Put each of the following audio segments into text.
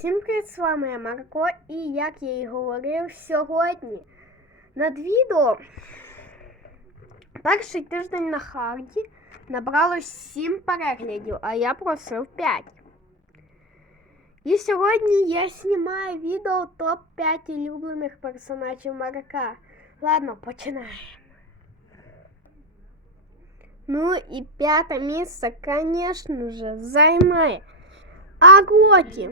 Всім привіт, з вами я Марко, і як я і говорив сьогодні над відео перший тиждень на харді набралось 7 переглядів, а я просив 5. І сьогодні я знімаю відео топ-5 улюблених персонажів Марка. Ладно, починаємо. Ну і п'яте місце, звісно ж, займає Аготі.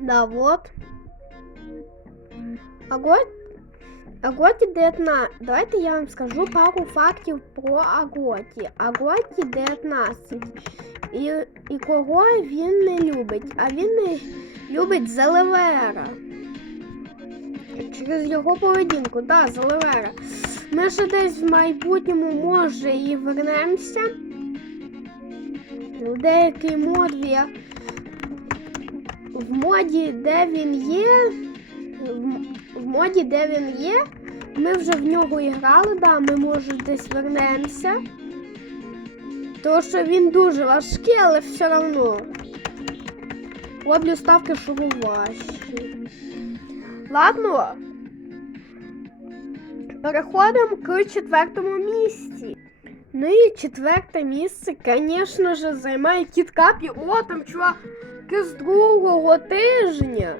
Да, вот. Агот... Аготі 19. Давайте я вам скажу пару фактів про Аготі. Аготі 19. І, і кого він не любить? А він не любить Зелевера. Через його поведінку, да, Зелевера. Ми ще десь в майбутньому може і вернемося. В деякий мод є в моді, де він є. В, моді, де він є, ми вже в нього грали, да, ми може десь вернемося. Тому що він дуже важкий, але все одно. Роблю ставки, що важчі. Ладно. Переходимо к четвертому місці. Ну і четверте місце, звісно ж, займає кіткап. І О, там чуваки з другого тижня.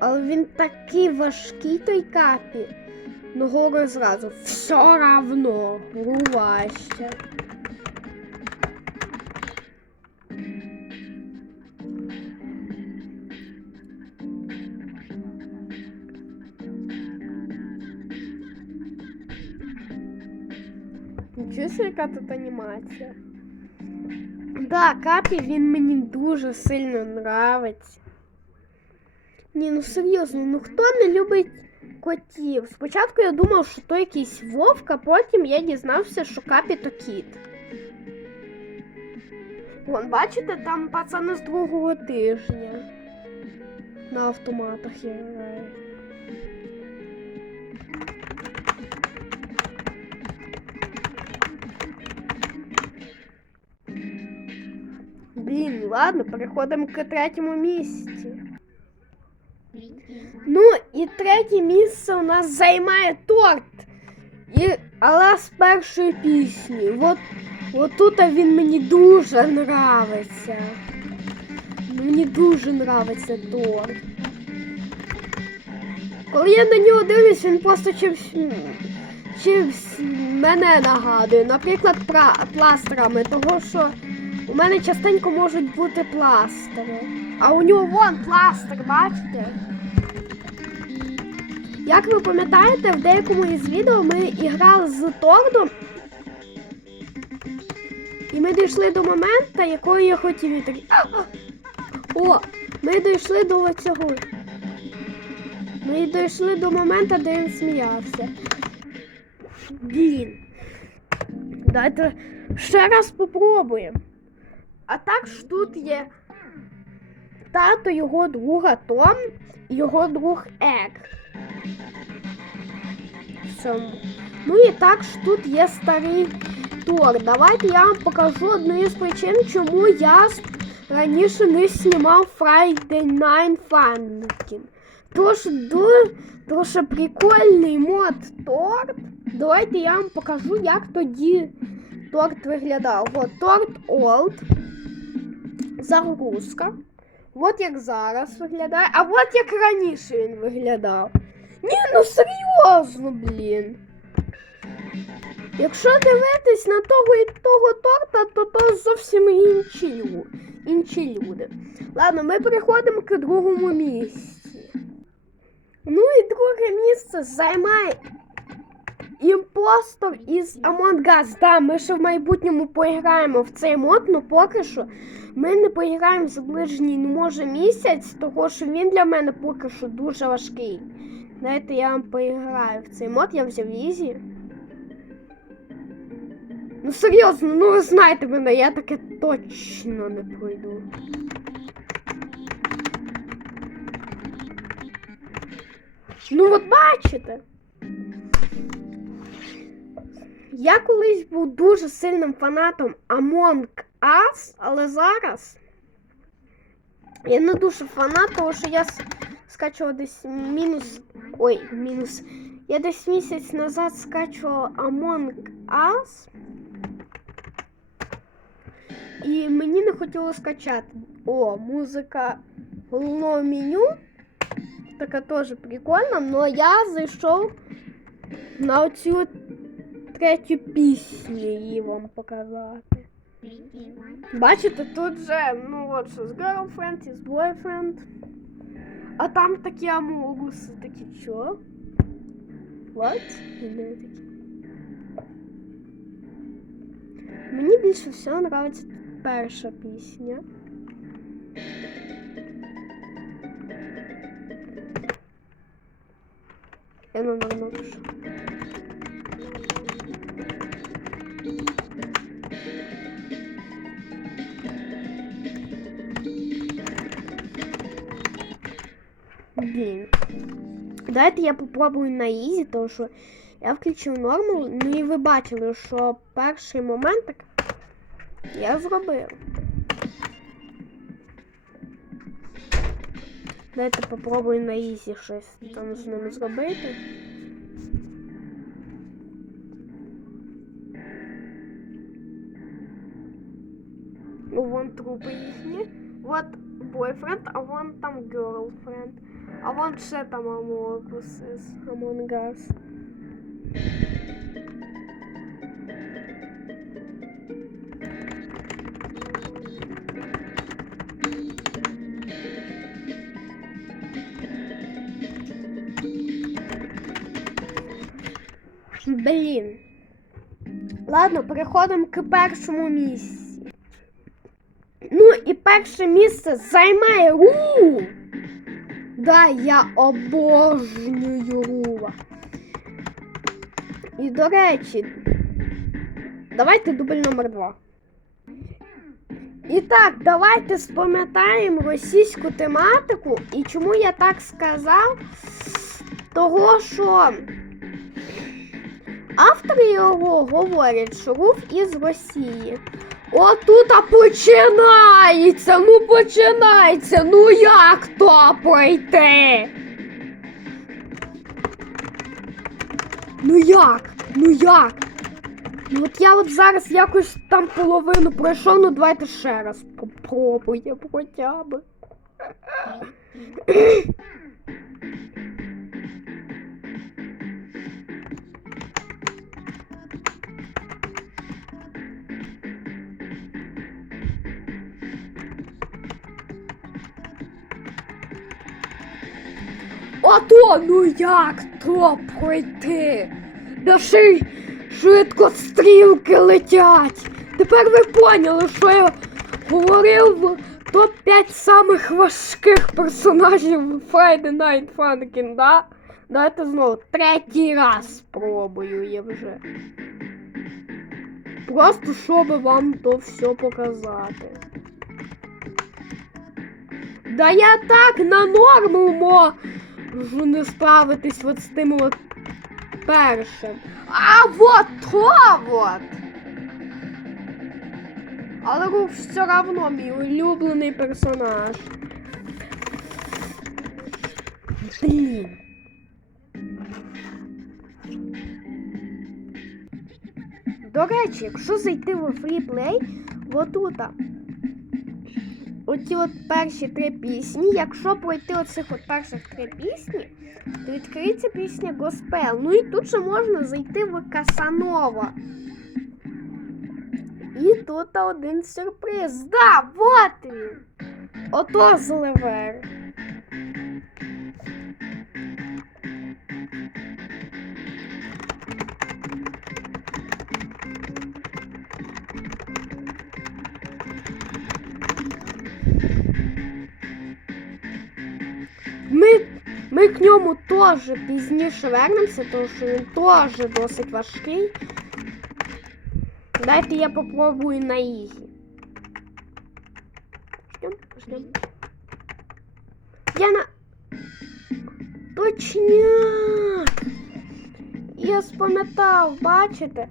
Але він такий важкий той капі. Ну, говорю зразу, все равно важче. Собі, яка тут анімація. Да, капі він мені дуже сильно нравиться. Ні, ну серйозно, ну хто не любить котів? Спочатку я думав, що то якийсь вовк, а потім я дізнався, що капі то кіт. Вон, бачите, там пацани з другого тижня. На автоматах грають. Блін, ладно, переходимо к третьому місці. Ну і третє місце у нас займає торт. І, але з першої пісні. От, от тут він мені дуже нравиться. Мені дуже нравиться торт. Коли я на нього дивлюсь, він просто чимсь, чимсь мене нагадує. Наприклад, пра, пластерами, того що у мене частенько можуть бути пластири. А у нього вон пластир, бачите? Як ви пам'ятаєте, в деякому із відео ми іграли з Тордом. І ми дійшли до моменту, якого я хотів і такий. О, ми дійшли до цього. Ми дійшли до моменту, де він сміявся. Блін. Давайте ще раз попробуємо. А так ж тут є тато його друга Том і його друг Ек. Ну і так ж тут є старий Тор. Давайте я вам покажу одну із причин, чому я раніше не знімав Friday Night Funkin'. Тож ду- дуже прикольний мод торт. Давайте я вам покажу, як тоді торт виглядав. От торт Old. Загрузка. От як зараз виглядає, а от як раніше він виглядав. Ні, ну серйозно, блін. Якщо дивитись на того і того торта, то то зовсім інші, інші люди. Ладно, ми переходимо к другому місці. Ну і друге місце займає імпостор із Among Us. Да, ми ще в майбутньому поіграємо в цей мод, ну поки що ми не поіграємо за ближній, ну може місяць, того що він для мене поки що дуже важкий. Дайте я вам поіграю в цей мод, я взяв Ізі. Ну серйозно, ну ви знаєте мене, я таке точно не пройду. Ну от бачите. Я колись був дуже сильним фанатом Among Us, але зараз я не дуже фанат, тому що я с- скачував десь мінус. Ой, мінус. Я десь місяць назад скачувала Among Us. І мені не хотіло скачати. О, музика головного меню. Така теж прикольна, але я зайшов на оцю третю пісню її вам показати. Бачите, тут же, ну от що з girlfriend, із boyfriend. А там такі амогуси, такі що? What? І де такі? Мені більше всього подобається перша пісня. Я не напишу. Блін. Давайте я попробую на ізі, тому що я включив норму, ну і ви бачили, що перший момент я зробив. Давайте попробую на ізі щось там з ним зробити. Ну, вон трупи їхні. От бойфренд, а вон там girlfriend. А вон ще там Among Us. Among Us. Блін. Ладно, переходимо к першому місці. Ну і перше місце займає Ру. Да, я обожнюю Рула. І до речі, давайте дубль номер два. І так, давайте спам'ятаємо російську тематику. І чому я так сказав? Того, що автори його говорять, що Руф із Росії. Отут починається, ну починається, ну як то пройти? Ну як? Ну як? Ну от я от зараз якось там половину пройшов, ну давайте ще раз попробуємо хоча б. Ото, ну як то пройти? Да ще швидко стрілки летять. Тепер ви поняли, що я говорив в топ-5 самих важких персонажів Friday Night Funkin', да? Давайте знову третій раз спробую я вже. Просто щоб вам то все показати. Да я так на норму можу не справитись от з тим от першим. А вот то вот! Але Руф все равно мій улюблений персонаж. Блін. До речі, якщо зайти в фріплей, отута. Оті от перші три пісні. Якщо пройти оцих от перших три пісні, то відкриється пісня Госпел. Ну і тут же можна зайти в Касанова. І тут один сюрприз. Да, вот він. Ото Зливер. Ми к ньому теж пізніше вернемося, тому що він теж досить важкий. Дайте я попробую на ізі. Ждем, ждем. Я на... Точняк! Я спам'ятав, бачите?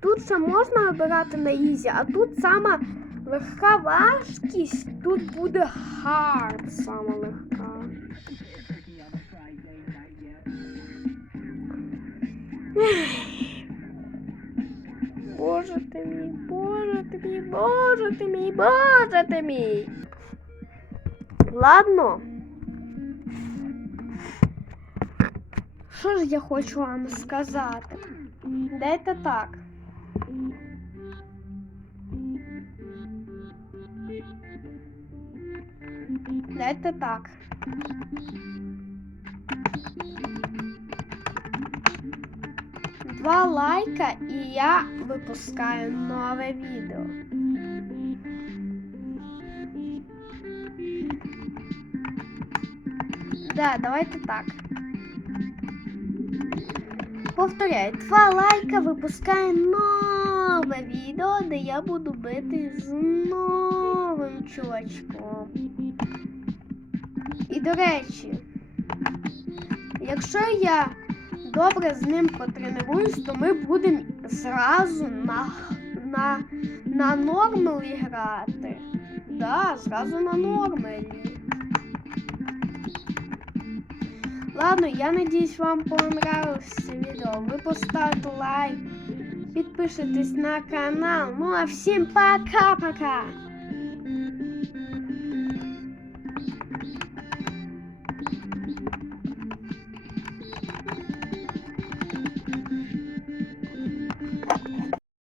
Тут ще можна вибирати на ізі, а тут сама легка важкість, тут буде хард сама Боже ти мій, боже ти мій, боже ти мій, боже ти мій. Ладно. Що ж я хочу вам сказати? Дайте так. Дайте так. Два лайка і я випускаю нове відео. Да, давайте так. Повторяю, два лайка випускає нове відео, де я буду бити з новим чувачком. І до речі, якщо я добре з ним потренуюсь, то ми будемо зразу на, на, на нормалі грати. Да, зразу на нормалі. Ладно, я надеюсь, вам понравилось відео. Ви поставте лайк, підпишитесь на канал. Ну а всім пока-пока!